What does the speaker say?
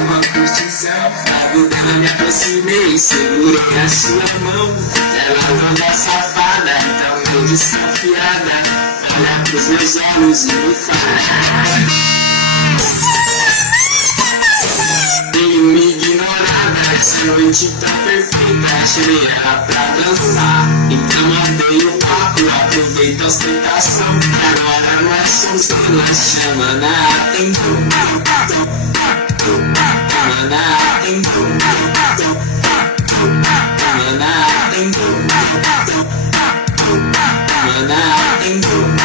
Uma curtição, na vida eu me aproximei, segurei a sua mão. Ela toda safada, então meio desconfiada, olha pros meus olhos e me fala: veio me ignorada, essa noite tá perfeita, chamei ela pra dançar. Então mandei o papo, aproveita a ostentação, agora nós somos elas, chama na atenção. Mana atenção, mana atenção, mana atenção.